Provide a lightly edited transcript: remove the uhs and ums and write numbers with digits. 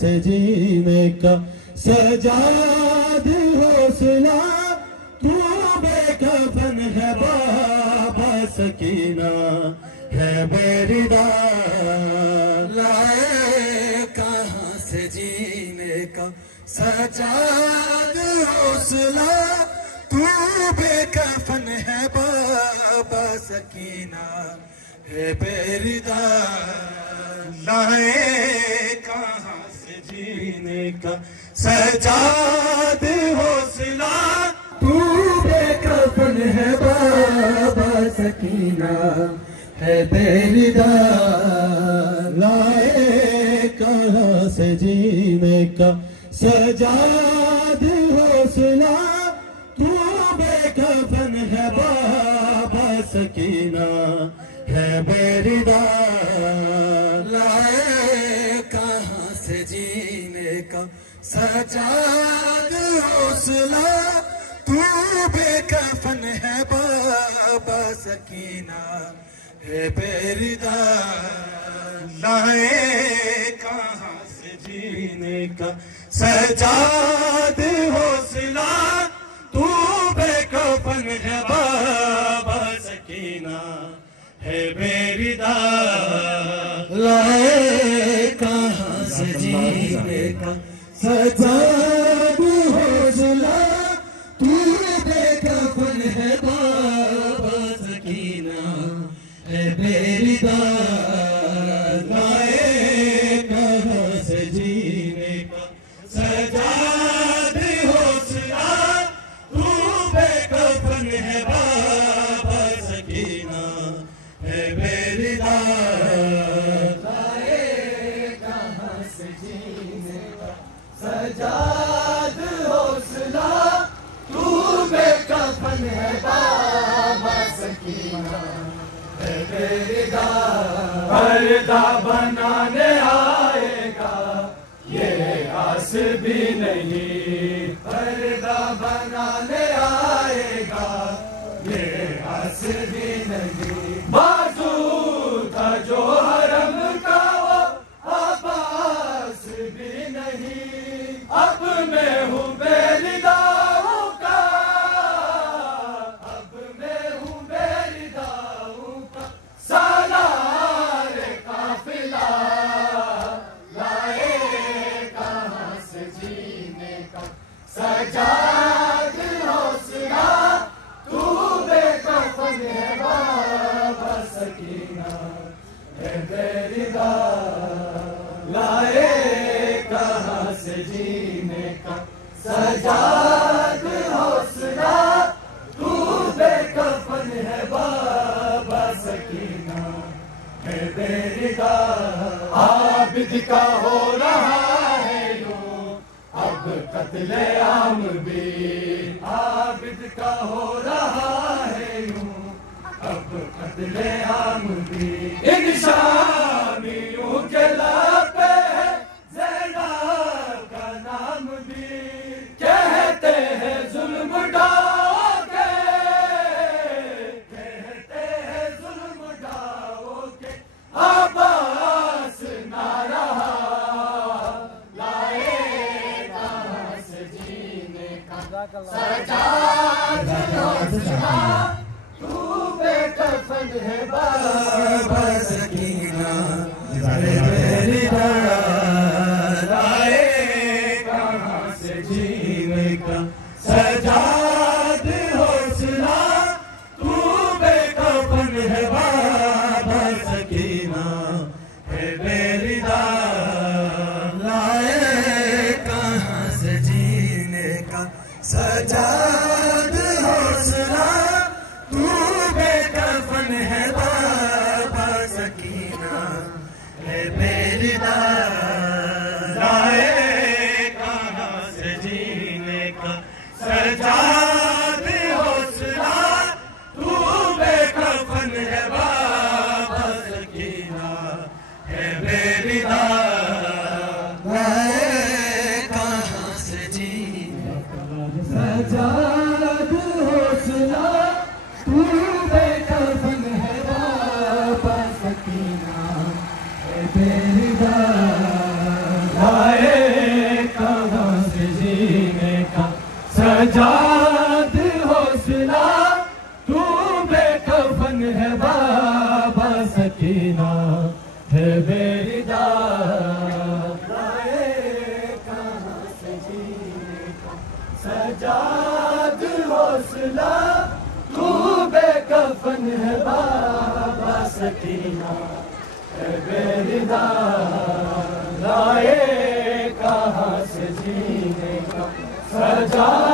سے جینے کا سجاد حوصلہ تو بے کفن ہے بابا سکینہ ہے بیردہ لائے کہاں سے جینے کا سجاد حوصلہ تو بے کفن ہے بابا سکینہ ہے بیردہ لائے کہاں سے جینے کا سجاد حوصلہ تو بے کفن ہے بابا سکینہ ہے بیردہ لائے کہاں سے جینے کا سجاد حوصلہ تو بے کفن ہے بابا سکینہ ہے بیردہ لائے کہاں سے جینے کا سجاد حوصلہ تو بے کفن ہے بابا سکینہ ہے بیردہ لائے کہاں سے جینے کا سجاد حوصلہ تو بے کفن ہے بابا سکینہ ہے بیردہ لائے کہاں سے جینے کا سجاد حوصلہ تو بے کفن ہے بابا سکینہ ہے بیردہ لائے کہاں سے جینے کا سجاد حوصلہ تو بے کفن ہے بابا سکینہ ہے بیردہ لائے کہاں سے جینے کا سجاد حوصلہ تو بے کفن ہے بابا سکینہ ہے بیردہ پردہ بنانے آئے گا یہ آس بھی نہیں پردہ بنانے آئے گا یہ آس بھی نہیں بازو تھا جو حرم کا وہ عباس بھی نہیں اب میں ہوں بیرداؤں کا اب میں ہوں بیرداؤں کا سالار قافلہ لائے کہاں سے جینے کا سجاد حوصلہ تو بے کفن ہے بابا سکینہ ہے بیردہ لائے کہاں سے جینے کا سجاد حوصلہ تو بے کفن ہے بابا سکینہ ہے بیردہ عابد کا ہو رہا ہے یوں اب قتل عام بھی عابد کا ہو رہا ہے یوں اب قتل عام بھی ان شامیوں کے لب پہ ہے زینب کا نام بھی کہتے ہیں ظلم ڈھاؤ گے کہتے ہیں ظلم ڈھاؤ گے عباس نہ رہا لائے کہاں سے جینے کا سجاد حوصلہ تو بے کفن ہے بابا سکینہ ہے بیردہ لائے کہاں سے جینے کا سجاد حوصلہ تو بے کفن ہے بابا سکینہ ہے بیردہ لائے کہاں سے جینے کا سجاد حوصلہ تو بے کفن ہے بابا سکینہ ہے بیردہ لائے کہاں سے جینے کا سجاد حوصلہ تو بے کفن ہے بابا سکینہ ہے بیردہ لائے کہاں سے جینے کا سجاد حوصلہ تو بے کفن ہے بابا سکینہ ہے بیردہ لائے سجاد حوصلہ تو بے کفن ہے بابا سکینہ ہے بے ردا لائے کہاں سے جینے کا سجاد حوصلہ تو بے کفن ہے بابا سکینہ ہے بے ردا لائے کہاں سے جینے کا سجاد